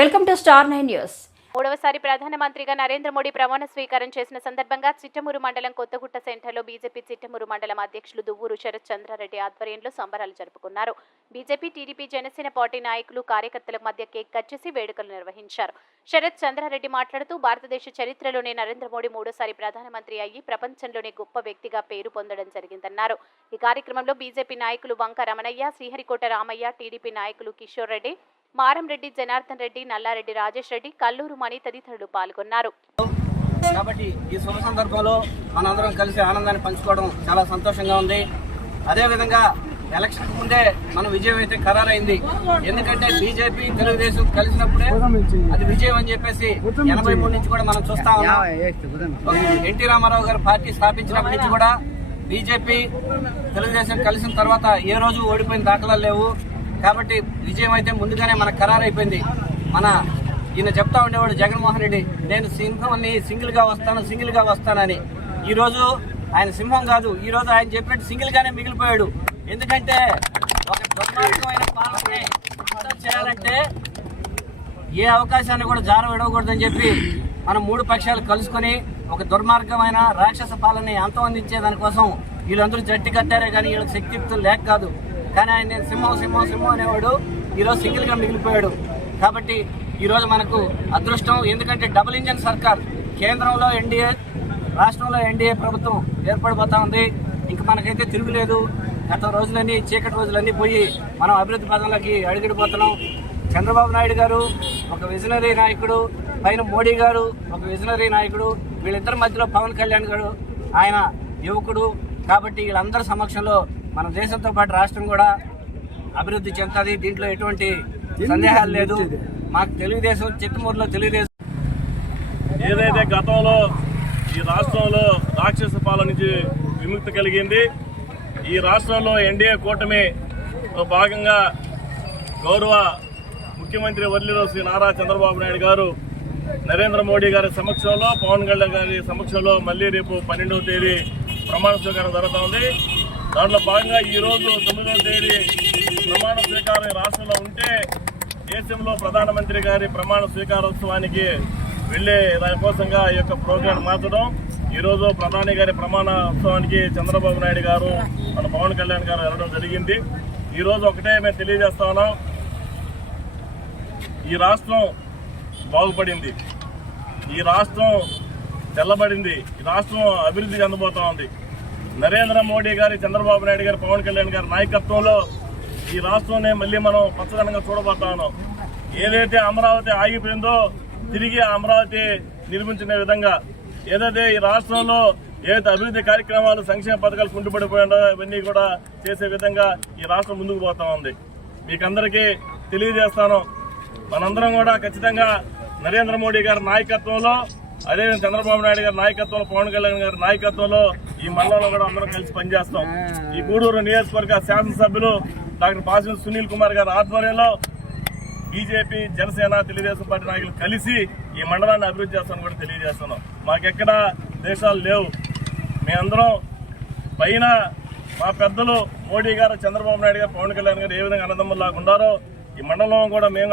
Welcome to star 9 news. మూడవసారి ప్రధానమంత్రిగా నరేంద్ర మోడీ ప్రమాణ స్వీకారం చేసిన సందర్భంగా చిట్టమూరు మండలం కొత్తగుట్ట సెంటర్లో బీజేపీ చిట్టమూరు మండలం అధ్యక్షులు దువ్వూరు శరత్ చంద్రారెడ్డి ఆధ్వర్యంలో సంబరాలు జరుపుకున్నారు. బీజేపీ, టీడీపీ, జనసేన పార్టీ నాయకులు, కార్యకర్తల మధ్య కేక్ కట్ చేసి వేడుకలు నిర్వహించారు. శరత్ చంద్రారెడ్డి మాట్లాడుతూ భారతదేశ చరిత్రలోనే నరేంద్ర మోడీ మూడోసారి ప్రధానమంత్రి అయ్యి ప్రపంచంలోనే గొప్ప వ్యక్తిగా పేరు పొందడం జరిగిందన్నారు. ఈ కార్యక్రమంలో బీజేపీ నాయకులు వంక రమణయ్య, శ్రీహరికోట రామయ్య, టీడీపీ నాయకులు కిషోర్ రెడ్డి, మారంరెడ్డి, జనార్దన్ రెడ్డి, నల్లారెడ్డి, రాజేష్ రెడ్డి, కల్లూరు మణి తదితరులు పాల్గొన్నారు. కాబట్టి ఈ శుభ సందర్భంలో మనందరం కలిసి ఆనందాన్ని పంచుకోవడం చాలా సంతోషంగా ఉంది. అదేవిధంగా ఎలక్షన్ ముందే మన విజయం అయితే ఖరారైంది. ఎందుకంటే బీజేపీ, తెలుగుదేశం కలిసినప్పుడే అది విజయం అని చెప్పేసి 83 నుంచి కూడా మనం చూస్తా ఉన్నాం. ఎన్టీ రామారావు గారు పార్టీ స్థాపించినప్పటి నుంచి కూడా బీజేపీ, తెలుగుదేశం కలిసిన తర్వాత ఏ రోజు ఓడిపోయిన దాఖలాలు లేవు. కాబట్టి విజయం అయితే ముందుగానే మనకు ఖరారైపోయింది. ఈయన చెప్తా ఉండేవాడు జగన్మోహన్ రెడ్డి, నేను సింహాన్ని సింగిల్ గా వస్తానని. ఈ రోజు ఆయన సింహం కాదు, ఈ రోజు ఆయన చెప్పినట్టు సింగిల్ గానే మిగిలిపోయాడు. ఎందుకంటే ఒక దుర్మార్గమైన పాలనని చేయాలంటే ఏ అవకాశాన్ని కూడా విడవకూడదని చెప్పి మనం 3 పక్షాలు కలుసుకొని ఒక దుర్మార్గమైన రాక్షస పాలనని అంతమందించే దానికోసం వీళ్ళందరూ జట్టి కట్టారే కానీ వీళ్ళకి శక్తియుక్తులు లేక కాదు. కానీ ఆయన సింహం అనేవాడు ఈరోజు సింగిల్ గా మిగిలిపోయాడు. కాబట్టి ఈరోజు మనకు అదృష్టం. ఎందుకంటే డబుల్ ఇంజన్ సర్కార్, కేంద్రంలో ఎన్డీఏ, రాష్ట్రంలో ఎన్డీఏ ప్రభుత్వం ఏర్పడిపోతా ఉంది. ఇంక మనకైతే తిరుగులేదు. గత రోజులన్నీ, చీకటి రోజులన్నీ పోయి మనం అభివృద్ధి పదంలోకి అడుగుడిపోతున్నాం. చంద్రబాబు నాయుడు గారు ఒక విజనరీ నాయకుడు, పైన మోడీ గారు ఒక విజనరీ నాయకుడు, వీళ్ళిద్దరి మధ్యలో పవన్ కళ్యాణ్ గారు ఆయన యువకుడు. కాబట్టి వీళ్ళందరి సమక్షంలో మన దేశంతో పాటు రాష్ట్రం కూడా అభివృద్ధి చెందుతుంది. దీంట్లో ఎటువంటి సందేహాలు లేదు. మాకు తెలుగుదేశం, చిత్తమూరులో తెలుగుదేశం ఏదైతే గతంలో ఈ రాష్ట్రంలో రాక్షస పాలన నుంచి విముక్తి కలిగింది, ఈ రాష్ట్రంలో ఎన్డీఏ కూటమి భాగంగా గౌరవ ముఖ్యమంత్రి వర్యులు శ్రీ నారా చంద్రబాబు నాయుడు గారు నరేంద్ర మోడీ గారి సమక్షంలో, పవన్ కళ్యాణ్ గారి సమక్షంలో మళ్ళీ రేపు 12వ తేదీ ప్రమాణ స్వీకారం జరుగుతూ ఉంది. దాంట్లో భాగంగా ఈరోజు 9వ తేదీ ప్రమాణ స్వీకారం రాష్ట్రంలో ఉంటే దేశంలో ప్రధానమంత్రి గారి ప్రమాణ స్వీకారోత్సవానికి వెళ్లే దానికోసంగా ఈ యొక్క ప్రోగ్రాం మార్చడం. ఈరోజు ప్రధాని గారి ప్రమాణోత్సవానికి చంద్రబాబు నాయుడు గారు, మన పవన్ కళ్యాణ్ గారు వెళ్ళడం జరిగింది. ఈరోజు ఒకటే మేము తెలియజేస్తా ఉన్నాం, ఈ రాష్ట్రం బాగుపడింది, ఈ రాష్ట్రం తెల్లబడింది, ఈ రాష్ట్రం అభివృద్ధి చెందబోతా ఉంది. నరేంద్ర మోడీ గారి, చంద్రబాబు నాయుడు గారి, పవన్ కళ్యాణ్ గారి నాయకత్వంలో ఈ రాష్ట్రాన్ని మళ్ళీ మనం పచ్చదనంగా చూడబోతా ఉన్నాం. ఏదైతే అమరావతి ఆగిపోయిందో తిరిగి అమరావతి నిర్మించిన విధంగా, ఏదైతే ఈ రాష్ట్రంలో ఏదైతే అభివృద్ధి కార్యక్రమాలు, సంక్షేమ పథకాలు కుంటుపడిపోయిందో ఇవన్నీ కూడా చేసే విధంగా ఈ రాష్ట్రం ముందుకు పోతా ఉంది. మీకందరికీ తెలియజేస్తాను, మనందరం కూడా ఖచ్చితంగా నరేంద్ర మోడీ గారి నాయకత్వంలో, అదేవిధంగా చంద్రబాబు నాయుడు గారి నాయకత్వంలో, పవన్ కళ్యాణ్ గారి నాయకత్వంలో ఈ మండలంలో కూడా అందరం కలిసి పనిచేస్తాం. ఈ గూడూరు నియోజకవర్గ శాసనసభ్యులు డాక్టర్ పాసిన సునీల్ కుమార్ గారి ఆధ్వర్యంలో బీజేపీ, జనసేన, తెలుగుదేశం పార్టీ నాయకులు కలిసి ఈ మండలాన్ని అభివృద్ధి చేస్తామని కూడా తెలియజేస్తున్నాం. మాకెక్కడ దేశాలు లేవు. మేమందరం పైన మా పెద్దలు మోడీ గారు, చంద్రబాబు నాయుడు గారు, పవన్ కళ్యాణ్ గారు ఏ విధంగా అన్నదమ్ముల్లాగా ఉన్నారో ఈ మండలం కూడా మేము